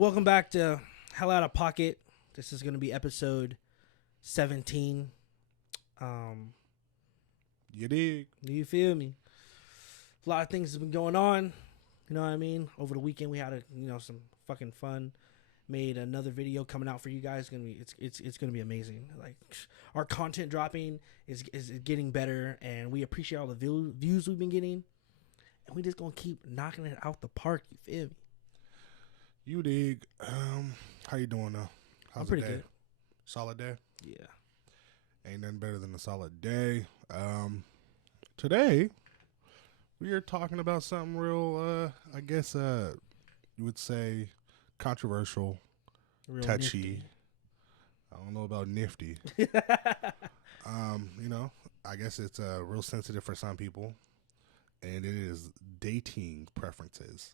Welcome back to HellaOuttaPocket. This is going to be episode 17. You dig? Do you feel me? A lot of things have been going on. You know what I mean? Over the weekend we had some fucking fun. Made another video coming out for you guys. It's gonna be amazing. Like, our content dropping is getting better, and we appreciate all the views we've been getting. And we just gonna keep knocking it out the park. You feel me? You dig? How you doing though? How's I'm pretty the day? good. Solid day? Yeah. Ain't nothing better than a solid day. Today we are talking about something real, I guess you would say controversial, Real touchy. nifty. I don't know about nifty. I guess it's real sensitive for some people, and it is dating preferences.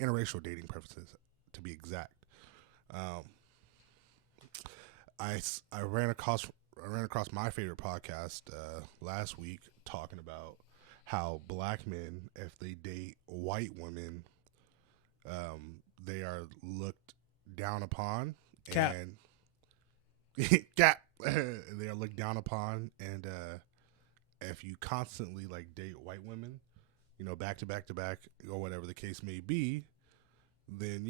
Interracial dating preferences, to be exact. I ran across my favorite podcast last week talking about how black men, if they date white women, they are looked down upon. Cap. And cap. They are looked down upon, and if you constantly date white women, back to back to back, or whatever the case may be, then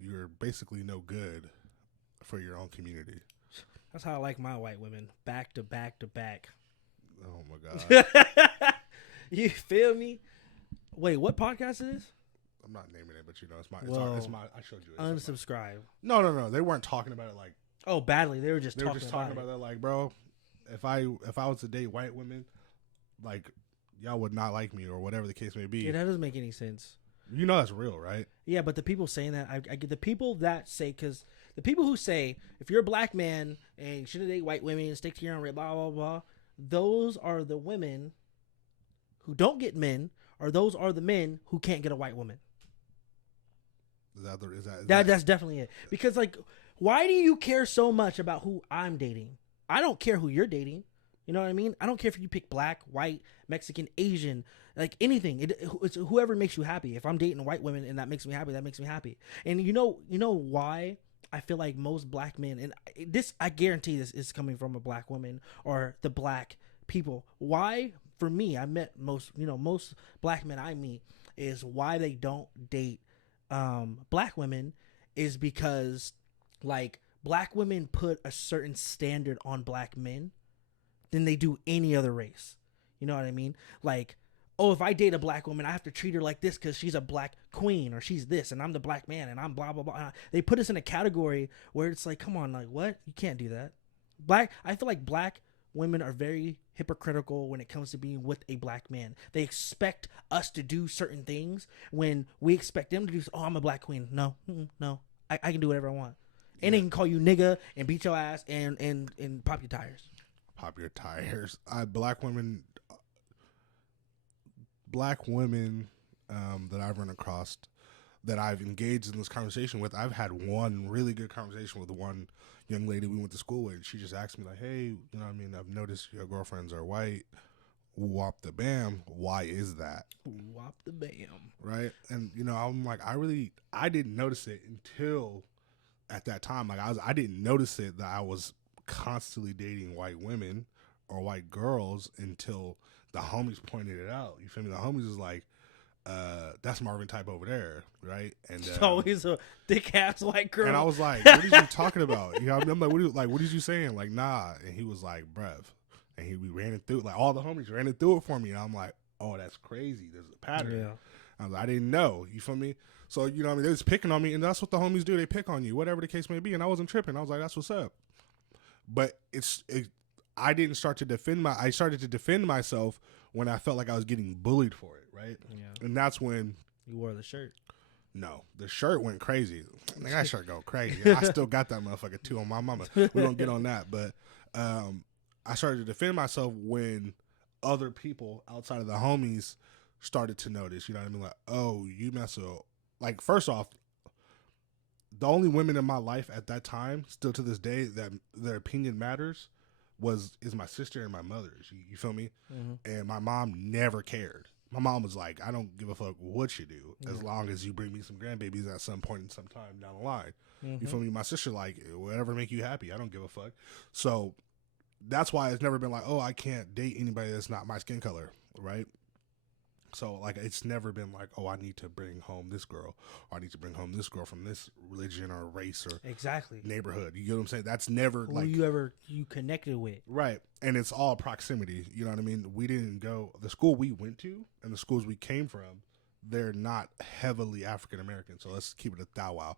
you're basically no good for your own community. That's how I like my white women. Back to back to back. Oh my god. You feel me? Wait, what podcast is this? I'm not naming it, but it's my. I showed you it. Unsubscribe. No. They weren't talking about it like. Oh, badly. They were just talking about that. Like, bro, if I was to date white women, y'all would not like me, or whatever the case may be. Yeah, that doesn't make any sense. That's real, right? Yeah, but the people saying that, I get the people that say, because the people who say, if you're a black man and you shouldn't date white women, stick to your own race, blah, blah, blah, those are the women who don't get men, or those are the men who can't get a white woman. That's definitely it. Because, why do you care so much about who I'm dating? I don't care who you're dating. You know what I mean? I don't care if you pick black, white, Mexican, Asian, anything. It's whoever makes you happy. If I'm dating white women and that makes me happy, that makes me happy. And you know why I feel like most black men, and this, I guarantee this is coming from a black woman or the black people. Why, for me, I met most black men I meet, is why they don't date black women is because, black women put a certain standard on black men than they do any other race. You know what I mean? If I date a black woman, I have to treat her like this because she's a black queen, or she's this, and I'm the black man, and I'm blah, blah, blah. They put us in a category where it's come on, what? You can't do that. I feel like black women are very hypocritical when it comes to being with a black man. They expect us to do certain things when we expect them to do, I'm a black queen. No. I can do whatever I want. And they can call you nigga and beat your ass and pop your tires. Pop your tires. Black women that I've run across, that I've engaged in this conversation with, I've had one really good conversation with one young lady we went to school with. And she just asked me hey, I've noticed your girlfriends are white. Whop the bam. Why is that? Whop the bam. Right? And I'm I didn't notice it until at that time. I didn't notice it that I was constantly dating white women or white girls until the homies pointed it out. You feel me? The homies is that's Marvin type over there, right? And so he's a thick ass white girl. And I was like, what are you talking about? I'm like, what is you saying? Nah. And he was like, bruv. And we ran it through, all the homies ran it through it for me. And I'm like, oh, that's crazy. There's a pattern. Yeah. I was like, I didn't know. You feel me? So, they was picking on me, and that's what the homies do. They pick on you, whatever the case may be. And I wasn't tripping. I was like, that's what's up. But I didn't start to defend I started to defend myself when I felt like I was getting bullied for it, right? Yeah. And that's when you wore the shirt. No, the shirt went crazy. That shirt go crazy. I still got that motherfucker too on my mama. We don't get on that, but I started to defend myself when other people outside of the homies started to notice. You know what I mean? Oh, you mess up. First off, the only women in my life at that time, still to this day, that their opinion matters is my sister and my mother. You feel me? Mm-hmm. And my mom never cared. My mom was like, I don't give a fuck what you do, as long as you bring me some grandbabies at some point in some time down the line. You feel me? My sister, like, whatever make you happy. I don't give a fuck. So that's why it's never been like, oh, I can't date anybody that's not my skin color, right? So, like, it's never been like, oh, I need to bring home this girl, or I need to bring home this girl from this religion or race or neighborhood. You get what I'm saying? That's never who you connected with. Right. And it's all proximity. You know what I mean? We didn't go, the school we went to and the schools we came from, they're not heavily African American. So let's keep it a thou wow.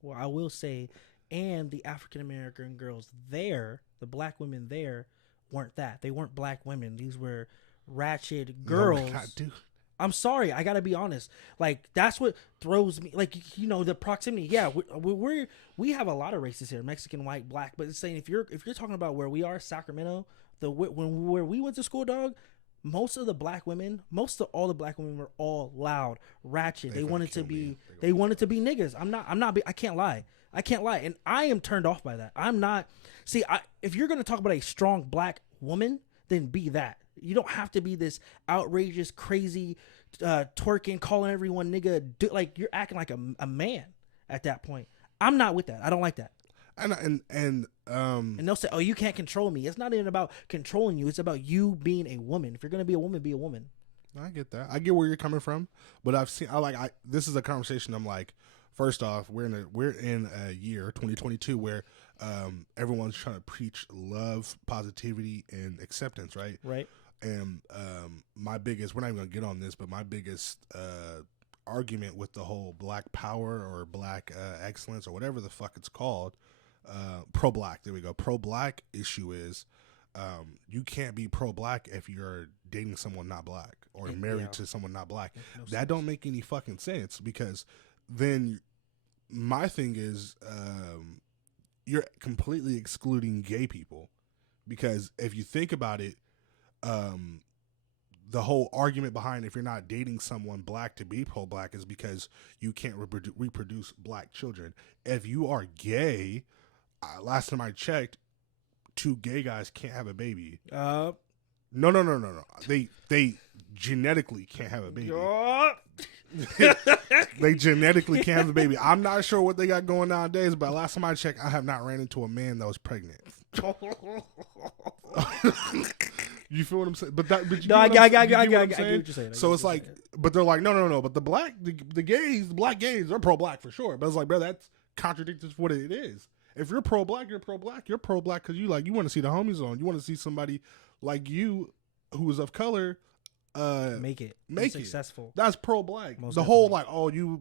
Well, I will say, and the African American girls there, the black women there, weren't that. They weren't black women. These were ratchet girls. No, dude. I'm sorry, I gotta be honest. Like, that's what throws me. Like, you know, the proximity. Yeah, we have a lot of races here: Mexican, white, black. But it's saying if you're talking about where we are, Sacramento, where we went to school, dog. Most of all the black women were all loud, ratchet. They wanted to be niggas. I can't lie, and I am turned off by that. I'm not. See, if you're gonna talk about a strong black woman, then be that. You don't have to be this outrageous, crazy, twerking, calling everyone nigga. Like, you're acting like a man at that point. I'm not with that. I don't like that. And they'll say, "Oh, you can't control me." It's not even about controlling you. It's about you being a woman. If you're gonna be a woman, be a woman. I get that. I get where you're coming from, but this is a conversation. I'm like, first off, we're in a year 2022 where everyone's trying to preach love, positivity, and acceptance, right? Right. And my biggest, we're not even gonna get on this, but my biggest argument with the whole black power or black excellence or whatever the fuck it's called, pro-black, there we go, pro-black issue is you can't be pro-black if you're dating someone not black or married to someone not black. That don't make any fucking sense, because then my thing is you're completely excluding gay people, because if you think about it, the whole argument behind if you're not dating someone black to be pro-black is because you can't reproduce black children. If you are gay, last time I checked, 2 gay guys can't have a baby. No. They genetically can't have a baby. They genetically can't have a baby. I'm not sure what they got going nowadays, but last time I checked, I have not ran into a man that was pregnant. You feel what I'm saying? But I get what you're saying. So it's like, but they're like, no. But the black gays, they're pro-black for sure. But it's like, bro, that's contradictory to what it is. If you're pro-black, you're pro-black. You're pro-black because you want to see the homies on. You want to see somebody like you who is of color make it successful. That's pro-black. Most the whole like, oh, you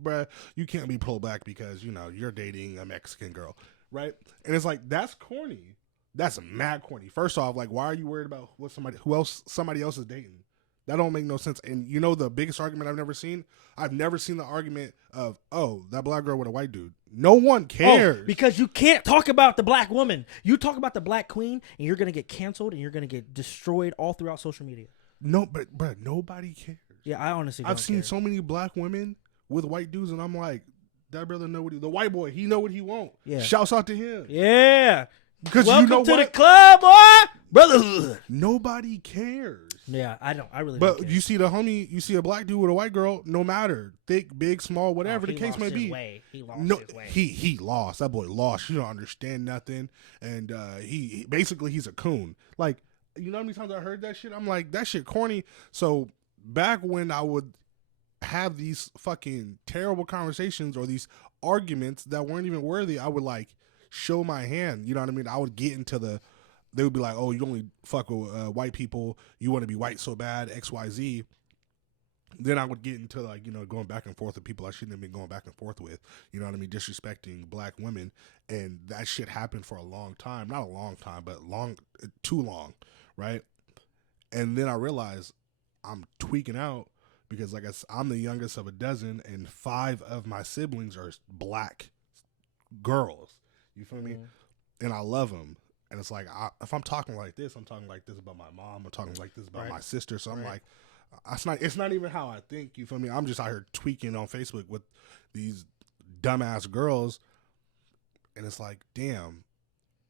can't be pro-black because you're dating a Mexican girl, right? And it's like, that's corny. That's mad corny. First off, like, why are you worried about somebody else is dating? That don't make no sense. And the biggest argument I've never seen the argument of, oh, that black girl with a white dude. No one cares. Because you can't talk about the black woman. You talk about the black queen, and you're gonna get canceled, and you're gonna get destroyed all throughout social media. No, but nobody cares. Yeah, I honestly I've seen so many black women with white dudes, and I'm like, that brother know the white boy, he know what he want. Yeah. Shouts out to him. Yeah. Because welcome to the club, boy, brotherhood. Nobody cares. Yeah, I really don't. But you see you see a black dude with a white girl, no matter thick, big, small, whatever the case may be. He lost his way. He lost. That boy lost. You don't understand nothing, and he basically he's a coon. Like, you know how many times I heard that shit? I'm like, that shit corny. So back when I would have these fucking terrible conversations or these arguments that weren't even worthy, I would like show my hand. You know what I mean? I would get into they would be like, oh, you only fuck with white people. You want to be white so bad, XYZ. Then I would get into like, going back and forth with people I shouldn't have been going back and forth with. You know what I mean? Disrespecting black women. And that shit happened for a long time. Not a long time, but too long. Right? And then I realized I'm tweaking out because like I'm the youngest of a dozen and 5 of my siblings are black girls. You feel me? And I love them. And it's like, if I'm talking like this, I'm talking like this about my mom. I'm talking like this about my sister. So I'm like, it's not even how I think. You feel me? I'm just out here tweaking on Facebook with these dumbass girls. And it's like, damn.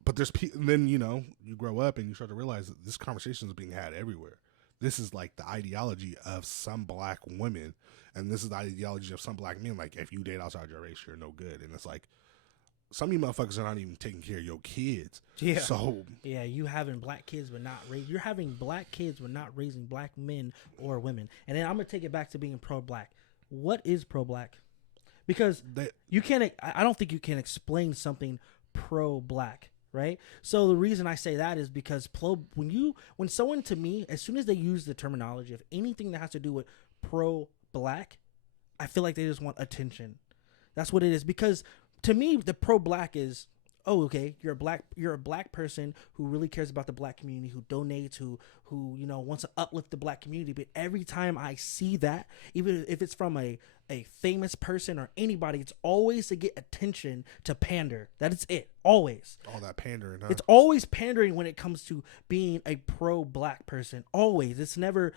But there's then, you grow up and you start to realize that this conversation is being had everywhere. this is like the ideology of some black women, and this is the ideology of some black men. Like, if you date outside your race, you're no good. And it's like, some of you motherfuckers are not even taking care of your kids. Yeah. So yeah, you having black kids but not you're having black kids but not raising black men or women. And then I'm gonna take it back to being pro-black. What is pro-black? Because you can't. I don't think you can explain something pro-black, right? So the reason I say that is because when someone, to me, as soon as they use the terminology of anything that has to do with pro-black, I feel like they just want attention. That's what it is. Because to me, the pro-black is, oh, okay, you're a black person who really cares about the black community, who donates, who wants to uplift the black community. But every time I see that, even if it's from a famous person or anybody, it's always to get attention, to pander. That is it. Always. All that pandering, huh? It's always pandering when it comes to being a pro-black person. Always. It's never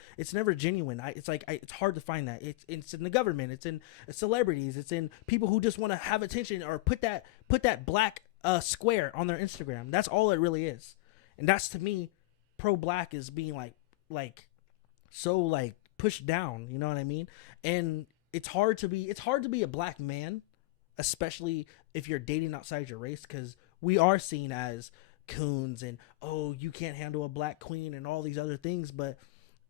genuine. It's hard to find that. It's in the government. It's in celebrities. It's in people who just want to have attention or put that black square on their Instagram. That's all it really is. And that's, to me, pro-black is being so pushed down. You know what I mean? And it's hard to be a black man, especially if you're dating outside your race, because we are seen as coons and, oh, you can't handle a black queen and all these other things. But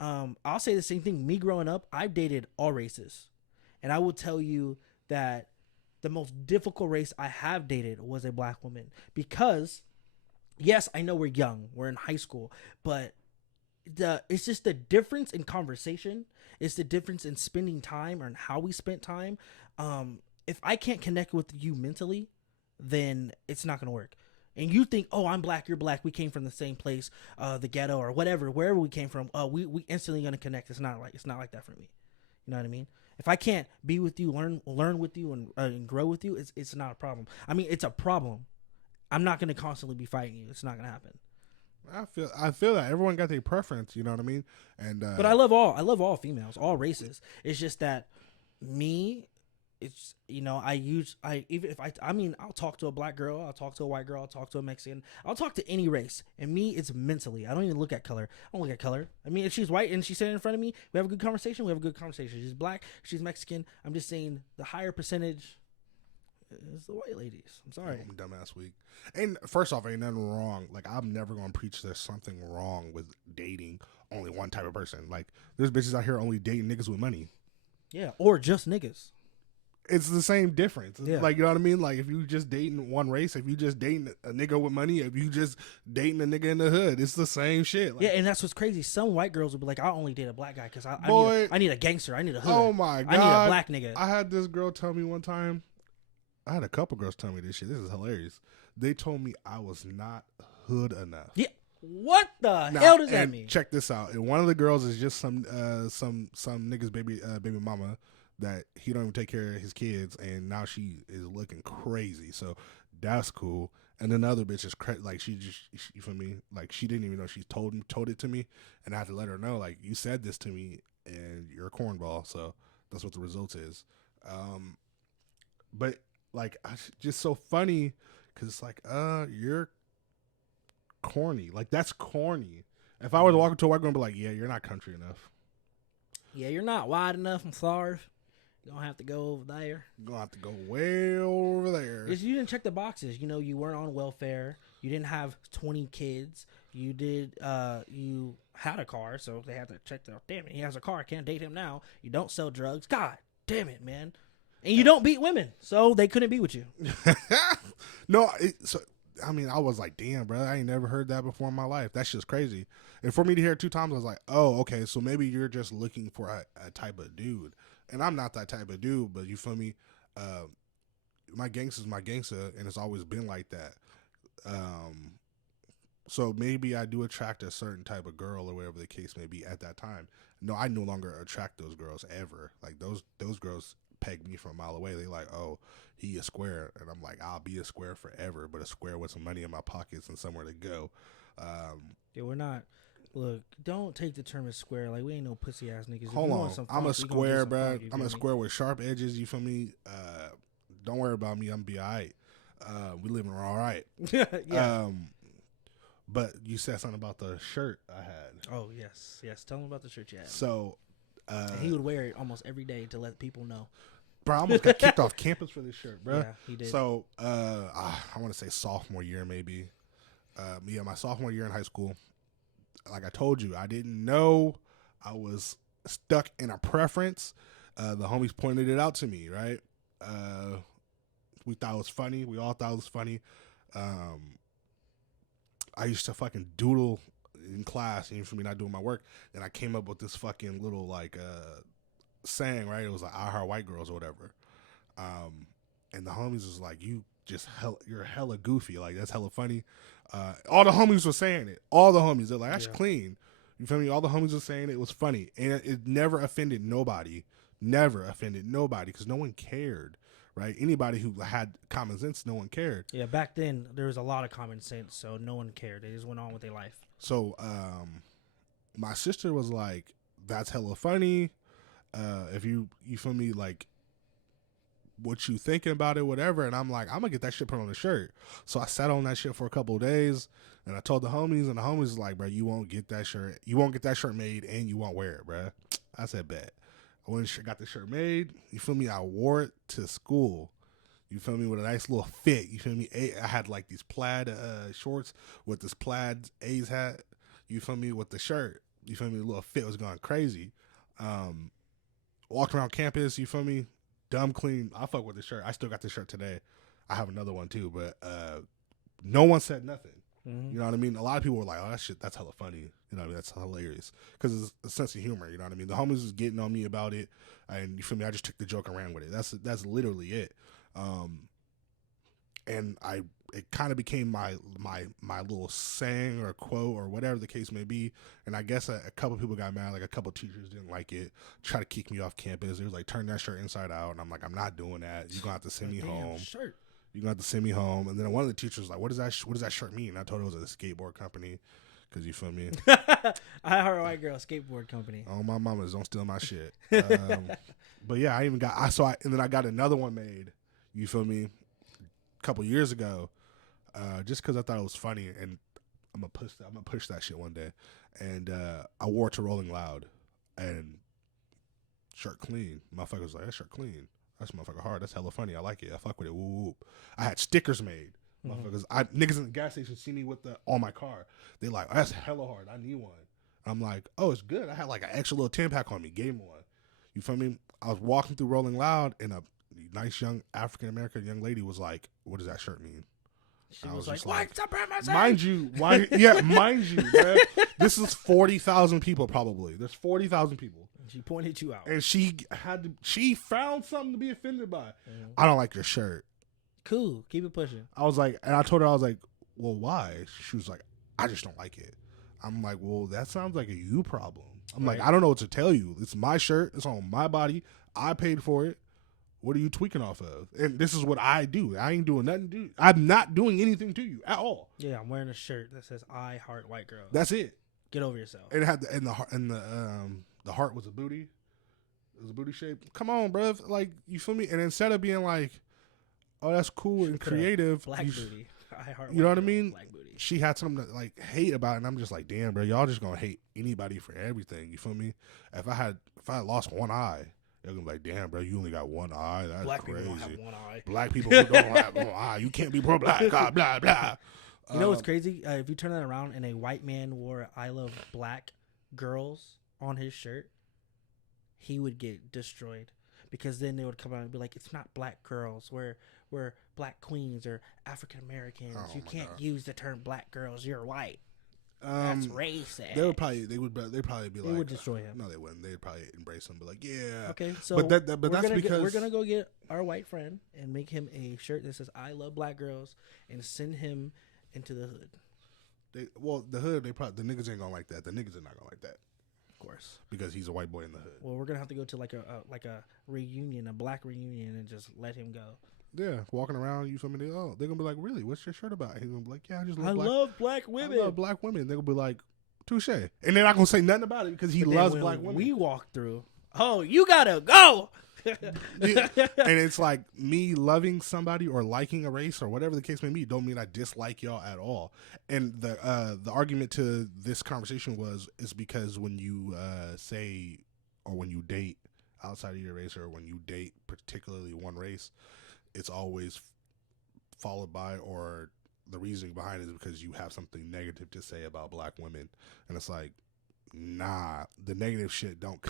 I'll say the same thing. Me growing up, I've dated all races, and I will tell you that the most difficult race I have dated was a black woman, because yes, I know we're young, we're in high school, but it's just the difference in conversation. It's the difference in spending time or in how we spent time. If I can't connect with you mentally, then it's not going to work. And you think, oh, I'm black, you're black, we came from the same place, the ghetto or whatever, wherever we came from, we instantly going to connect. It's not like that for me. You know what I mean? If I can't be with you, learn with you, and grow with you, it's not a problem. I mean, it's a problem. I'm not going to constantly be fighting you. It's not going to happen. I feel that everyone got their preference, you know what I mean? And but I love all females, all races. It's just that me, it's, I'll talk to a black girl, I'll talk to a white girl, I'll talk to a Mexican, I'll talk to any race. And me, it's mentally. I don't even look at color. I don't look at color. I mean, if she's white and she's sitting in front of me, we have a good conversation. She's black, she's Mexican. I'm just saying the higher percentage is the white ladies. I'm sorry. Dumbass week. And first off, ain't nothing wrong. Like, I'm never going to preach there's something wrong with dating only one type of person. Like, there's bitches out here only dating niggas with money. Yeah, or just niggas. It's the same difference. Yeah. Like, you know what I mean? Like, if you just dating one race, if you just dating a nigga with money, if you just dating a nigga in the hood, it's the same shit. Like, yeah, and that's what's crazy. Some white girls will be like, I only date a black guy because I need a gangster. I need a hood. Oh, my God. I need a black nigga. I had this girl tell me one time. I had a couple girls tell me this shit. This is hilarious. They told me I was not hood enough. Yeah. What the hell does that mean? Check this out. And one of the girls is just some nigga's baby mama that he don't even take care of his kids, and now she is looking crazy. So that's cool. And another bitch is like, she you feel me? Like, she didn't even know she told it to me, and I had to let her know, like, you said this to me, and you're a cornball. So that's what the result is. But like, just so funny, because it's like, you're corny. Like, that's corny. If I were to walk into a white girl and be like, yeah, you're not country enough. Yeah, you're not wide enough. I'm sorry. You're going to have to go over there. You're going to have to go way over there. Because you didn't check the boxes. You know, you weren't on welfare. You didn't have 20 kids. You did, you had a car, so they had to check the, damn it, he has a car. I can't date him now. You don't sell drugs. God damn it, man. And you don't beat women, so they couldn't be with you. No, I mean, I was like, damn, bro, I ain't never heard that before in my life. That's just crazy. And for me to hear it 2 times, I was like, oh, okay, so maybe you're just looking for a type of dude. And I'm not that type of dude, but you feel me? My gangster's my gangster, and it's always been like that. So maybe I do attract a certain type of girl or whatever the case may be at that time. No, I no longer attract those girls ever. Like, those girls peg me from a mile away. They like, oh, he a square, and I'm like, I'll be a square forever, but a square with some money in my pockets and somewhere to go. Yeah, we're not. Look, don't take the term as square. Like, we ain't no pussy ass niggas. Hold on, I'm a square, bro. I'm a square with sharp edges. You feel me? Don't worry about me. I'm be alright. We living all right. Yeah. But you said something about the shirt I had. Oh yes. Tell him about the shirt you had. So and he would wear it almost every day to let people know. Bro, I almost got kicked off campus for this shirt, bro. Yeah, he did. So I want to say sophomore year maybe. My sophomore year in high school. Like I told you, I didn't know I was stuck in a preference. The homies pointed it out to me, right? We thought it was funny. We all thought it was funny. I used to fucking doodle in class, even for me not doing my work. And I came up with this fucking little like saying, right? It was like, I heart white girls or whatever. And the homies was like, you're hella goofy. Like, that's hella funny. All the homies were saying it. All the homies. They're like, that's clean. You feel me? All the homies were saying it was funny. And it never offended nobody. Never offended nobody because no one cared, right? Anybody who had common sense, no one cared. Yeah, back then, there was a lot of common sense, so no one cared. They just went on with their life. So my sister was like, that's hella funny. If you feel me, like, what you thinking about it, whatever. And I'm like, I'm gonna get that shit put on a shirt. So I sat on that shit for a couple of days, and I told the homies, and the homies was like, bro, you won't get that shirt. You won't get that shirt made, and you won't wear it, bro. I said, bet. I went and got the shirt made. You feel me? I wore it to school. You feel me? With a nice little fit. You feel me? I had like these plaid shorts with this plaid A's hat. You feel me? With the shirt. You feel me? The little fit was going crazy. Walked around campus. You feel me? Dumb clean. I fuck with the shirt. I still got the shirt today. I have another one too, but no one said nothing. Mm-hmm. You know what I mean? A lot of people were like, "Oh, that's hella funny." You know what I mean? That's hilarious because it's a sense of humor. You know what I mean? The homies was getting on me about it, and you feel me? I just took the joke and ran with it. That's literally it. And it kind of became my little saying or quote or whatever the case may be. And I guess a couple people got mad, like a couple teachers didn't like it, tried to kick me off campus. It was like, turn that shirt inside out. And I'm like, I'm not doing that. You're going to have to send me home. Shirt. You're going to have to send me home. And then one of the teachers was like, what does that shirt mean? And I told her it was a skateboard company. Because you feel me? I heart white girl skateboard company. Oh, my mamas, don't steal my shit. But yeah, and then I got another one made. You feel me? Couple years ago, just because I thought it was funny, and I'm gonna push that shit one day, and I wore it to Rolling Loud, and shirt clean. Motherfucker was like, that shirt clean. That's motherfucker hard. That's hella funny. I like it. I fuck with it. Whoop, whoop. I had stickers made. Motherfuckers, niggas in the gas station see me with on my car. They like, oh, that's hella hard. I need one. I'm like, oh, it's good. I had like an extra little 10-pack on me. Gave me one. You feel me? I was walking through Rolling Loud, and a nice young African American young lady was like, what does that shirt mean? She was like, white supremacy. Mind you, man. This is 40,000 people probably. There's 40,000 people. She pointed you out. And she found something to be offended by. Mm-hmm. I don't like your shirt. Cool. Keep it pushing. I was like, and I told her, I was like, well, why? She was like, I just don't like it. I'm like, well, that sounds like a you problem. I'm like, I don't know what to tell you. It's my shirt. It's on my body. I paid for it. What are you tweaking off of? And this is what I do. I ain't doing nothing to you. I'm not doing anything to you at all. Yeah, I'm wearing a shirt that says "I heart white girls." That's it. Get over yourself. And it had the heart was a booty. It was a booty shape. Come on, bruv. Like, you feel me? And instead of being like, oh, that's cool and creative, black booty. I heart. You know what I mean? Black booty. She had something to like hate about it, and I'm just like, damn, bro, y'all just gonna hate anybody for everything. You feel me? If I had lost one eye, they're gonna be like, damn, bro, you only got one eye. That's black crazy. People don't have one eye. Black people who don't have one eye. You can't be pro-black. Blah, blah, blah. You know what's crazy? If you turn that around and a white man wore "I love black girls" on his shirt, he would get destroyed. Because then they would come out and be like, it's not black girls. We're black queens or African Americans. You can't use the term black girls. You're white. That's racist. They'd probably be like, they would destroy him. No, they wouldn't. They'd probably embrace him, be like, yeah. Okay, so but that's because we're gonna go get our white friend and make him a shirt that says "I love black girls" and send him into the hood. The hood. The niggas ain't gonna like that. The niggas are not gonna like that. Of course, because he's a white boy in the hood. Well, we're gonna have to go to like a reunion, a black reunion, and just let him go. Yeah, walking around, you feel me? They're gonna be like, really? What's your shirt about? He's gonna be like, yeah, I love black women. I love black women. They're gonna be like, touche, and they're not gonna say nothing about it because he loves black women. We walk through. Oh, you gotta go. Yeah. And it's like me loving somebody or liking a race or whatever the case may be don't mean I dislike y'all at all. And the argument to this conversation is because when you say or when you date outside of your race or when you date particularly one race, it's always followed by or the reasoning behind it is because you have something negative to say about black women. And it's like, nah, the negative shit don't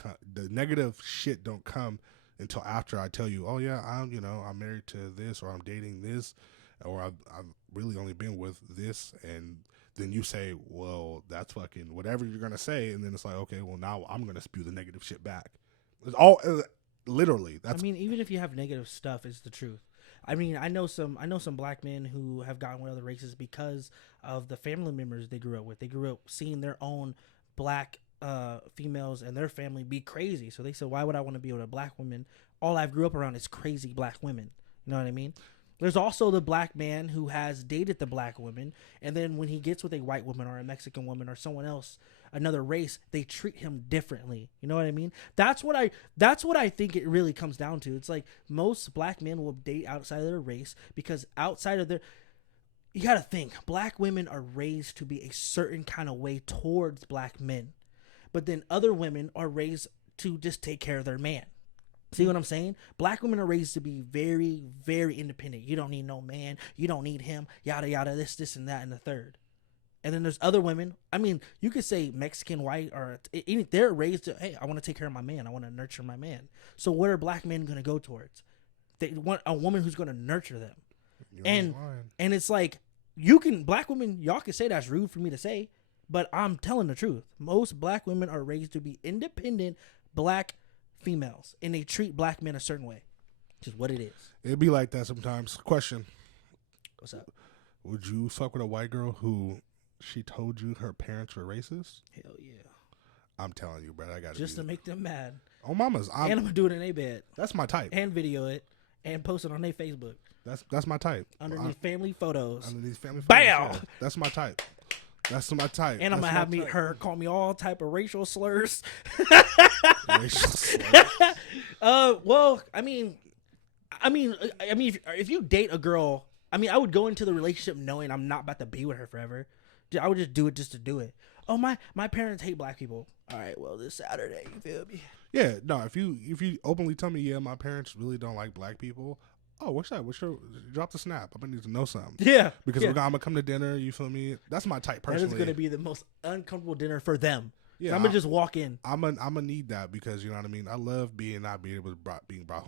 come until after I tell you, oh yeah, I'm married to this or I'm dating this or I've really only been with this. And then you say, well, that's fucking whatever you're going to say. And then it's like, okay, well now I'm going to spew the negative shit back. It's all literally. That's. I mean, even if you have negative stuff, it's the truth. I mean, I know some black men who have gotten with other races because of the family members they grew up with. They grew up seeing their own black females and their family be crazy. So they said, why would I want to be with a black woman? All I've grew up around is crazy black women. You know what I mean? There's also the black man who has dated the black woman, and then when he gets with a white woman or a Mexican woman or someone else, another race, they treat him differently. You know what I mean? That's what I think it really comes down to. It's like most black men will date outside of their race because outside of their, you got to think, black women are raised to be a certain kind of way towards black men, but then other women are raised to just take care of their man. See what I'm saying? Black women are raised to be very, very independent. You don't need no man. You don't need him. Yada, yada, this, and that, and the third. And then there's other women. I mean, you could say Mexican, white, or they're raised to, hey, I want to take care of my man. I want to nurture my man. So what are black men going to go towards? They want a woman who's going to nurture them. And it's like, black women, y'all can say that's rude for me to say, but I'm telling the truth. Most black women are raised to be independent black females, and they treat black men a certain way, which is what it is. It'd be like that sometimes. Question. What's up? Would you fuck with a white girl who she told you her parents were racist? Hell yeah. I'm telling you, bro. I got just to make them mad. Oh, mamas. And I'm gonna do it in their bed. That's my type. And video it and post it on their Facebook. That's my type. Underneath family photos. Underneath family photos. Bam! Yeah. That's my type. That's my type. And I'm gonna have her call me all type of racial slurs. Racial slurs. Well, I mean, if you date a girl, I mean, I would go into the relationship knowing I'm not about to be with her forever. I would just do it just to do it. Oh, my parents hate black people. All right, well, this Saturday, you feel me? Yeah, no. If you openly tell me, yeah, my parents really don't like black people. Oh, what's that? Drop the snap. I'm gonna need to know something. Yeah, because I'm gonna come to dinner. You feel me? That's my type personally. That is gonna be the most uncomfortable dinner for them. Yeah, I'm gonna just walk in. I'm gonna need that because you know what I mean. I love being brought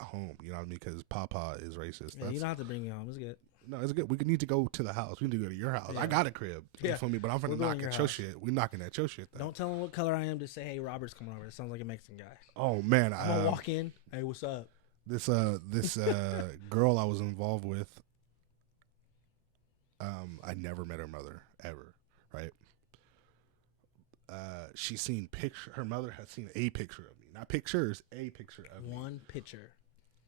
home. You know what I mean? Because Papa is racist. Yeah, you don't have to bring me home. It's good. No, it's good. We need to go to the house. We need to go to your house. Yeah. I got a crib. You feel me? But I'm finna knock at your shit. We knocking at your shit. Though. Don't tell him what color I am. Just say, hey, Robert's coming over. It sounds like a Mexican guy. Oh man, I'm gonna walk in. Hey, what's up? This girl I was involved with. I never met her mother ever. Right. She's seen her mother has seen a picture of me. Not pictures, a picture of me. One picture.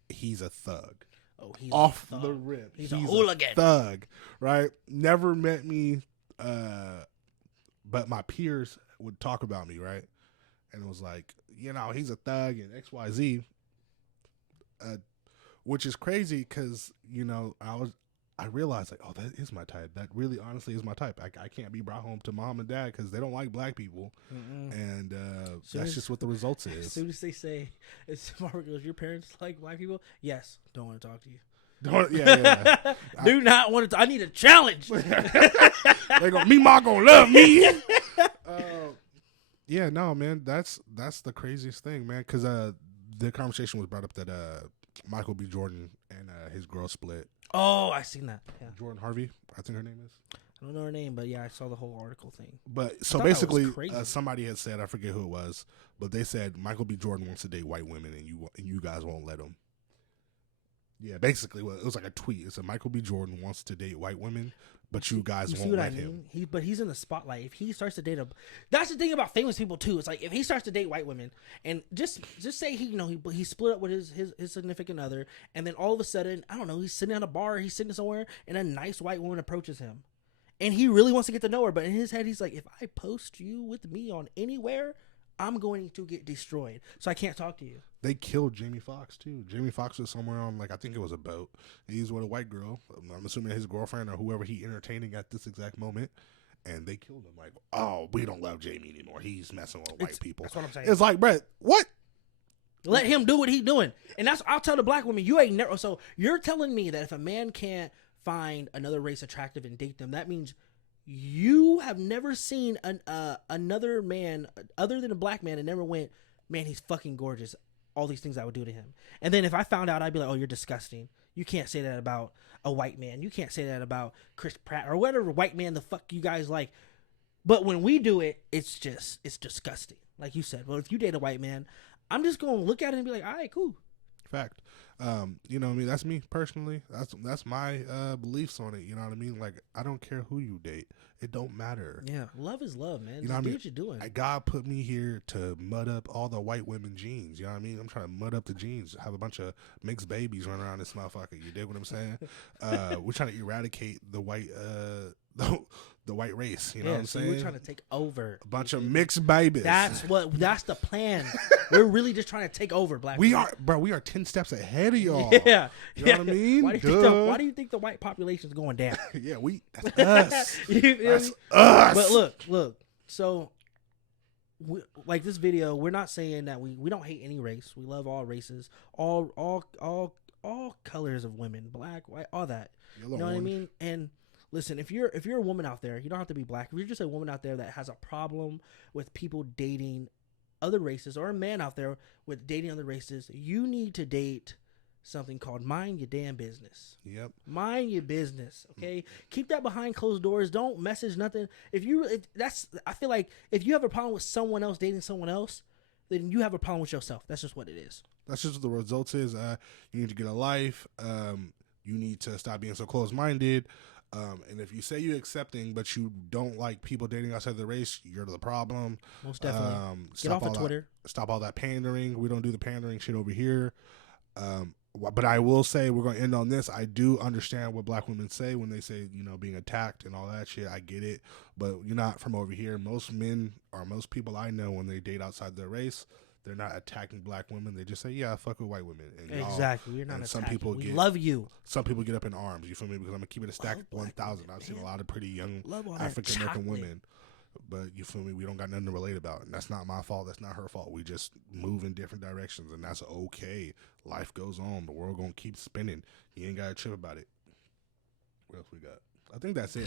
He's a thug. Oh, he's off the rip. He's a hooligan. Thug, right? Never met me, but my peers would talk about me, right? And it was like, you know, he's a thug and XYZ, which is crazy because, you know, I realized like, oh, that is my type. That really, honestly, is my type. I can't be brought home to mom and dad because they don't like black people, and that's just what the results is. As soon as they say, your parents like black people? Yes, don't want to talk to you. Yeah. Do not want to. I need a challenge. They go, me ma gonna love me. Yeah, no, man, that's the craziest thing, man. Because the conversation was brought up that Michael B. Jordan and his girl split. Oh, I seen that. Yeah. Jordan Harvey, I think her name is. I don't know her name, but yeah, I saw the whole article thing. But so basically, somebody had said, I forget who it was, but they said Michael B. Jordan wants to date white women, and you guys won't let him. Yeah, basically, it was like a tweet. It said Michael B. Jordan wants to date white women, but you guys won't let him. But he's in the spotlight. If he starts to date that's the thing about famous people too. It's like if he starts to date white women, and just say he split up with his significant other, and then all of a sudden, I don't know, he's sitting at a bar, he's sitting somewhere, and a nice white woman approaches him, and he really wants to get to know her, but in his head, he's like, if I post you with me on anywhere, I'm going to get destroyed. So I can't talk to you. They killed Jamie Foxx too. Jamie Foxx was somewhere on, like, I think it was a boat. He's with a white girl. I'm assuming his girlfriend or whoever he entertaining at this exact moment. And they killed him. Like, oh, we don't love Jamie anymore. He's messing with white people. That's what I'm saying. It's like, Brett, what? Let him do what he's doing. And I'll tell the black woman, you ain't never. So you're telling me that if a man can't find another race attractive and date them, that means you have never seen another man other than a black man and never went, man, he's fucking gorgeous. All these things I would do to him. And then if I found out, I'd be like, oh, you're disgusting. You can't say that about a white man. You can't say that about Chris Pratt or whatever white man the fuck you guys like. But when we do it, it's disgusting. Like you said, well, if you date a white man, I'm just going to look at it and be like, all right, cool. Fact. You know what I mean? That's me personally. That's my beliefs on it. You know what I mean? Like, I don't care who you date. It don't matter. Yeah. Love is love, man. You know just what I mean? What you're doing. God put me here to mud up all the white women genes. You know what I mean? I'm trying to mud up the genes. Have a bunch of mixed babies running around this motherfucker. You dig what I'm saying? We're trying to eradicate the white the white race. You know what I'm saying? We're trying to take over a bunch of mixed babies. That's the plan. We're really just trying to take over black people. We are 10 steps ahead of y'all. Yeah. You know what I mean? Why do you think the white population is going down? Yeah, that's us. That's us. But look. So, like this video, we're not saying that we don't hate any race. We love all races, all colors of women, black, white, all that. You know what I mean? And listen, if you're a woman out there, you don't have to be black. If you're just a woman out there that has a problem with people dating other races, or a man out there with dating other races, you need to date something called mind your damn business. Yep. Mind your business. Okay. Keep that behind closed doors. Don't message nothing. I feel like if you have a problem with someone else dating someone else, then you have a problem with yourself. That's just what it is. That's just what the results is. You need to get a life. You need to stop being so closed-minded. And if you say you're accepting, but you don't like people dating outside the race, you're the problem. Most definitely. Get off of Twitter. Stop all that pandering. We don't do the pandering shit over here. But I will say, we're going to end on this. I do understand what black women say when they say, being attacked and all that shit. I get it. But you're not from over here. Most men or most people I know, when they date outside their race, they're not attacking black women. They just say, yeah, fuck with white women. And exactly. You're not attacking. Some people love you. Some people get up in arms. You feel me? Because I'm going to keep it a stack 1,000. I've seen a lot of pretty young African-American women. But you feel me? We don't got nothing to relate about. And that's not my fault. That's not her fault. We just move in different directions. And that's okay. Life goes on. The world going to keep spinning. You ain't got to trip about it. What else we got? I think that's it.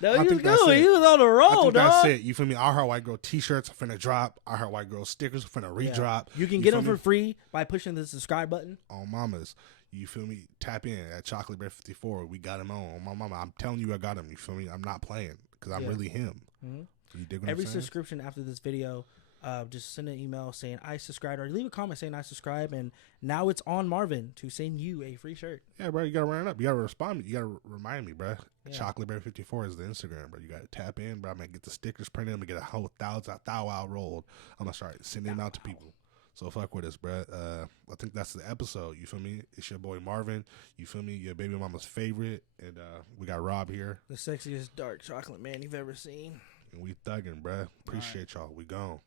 No, he was good. He was on the roll, I think dog. that's it. You feel me? I Heart White Girl t-shirts are finna drop. I Heart White Girl stickers are finna redrop. You can get them for free by pushing the subscribe button. On mamas. You feel me? Tap in at Chocolate Bear 54. We got him on my mama. I'm telling you, I got him. You feel me? I'm not playing because I'm really him. Mm-hmm. You dig what Every I'm saying? subscription after this video, just send an email saying I subscribed, or leave a comment saying I subscribe, and now it's on Marvin to send you a free shirt. Yeah, bro, you gotta run it up. You gotta respond. You gotta remind me, bro. Yeah. Chocolate Bear 54 is the Instagram, bro. You gotta tap in, bro. I'm gonna get the stickers printed. I'm gonna get a whole thou out rolled. I'm gonna start sending them out to people. So fuck with us, bro. I think that's the episode. You feel me? It's your boy Marvin. You feel me? Your baby mama's favorite, and we got Rob here, the sexiest dark chocolate man you've ever seen. And we thugging, bro. Appreciate y'all. We gone.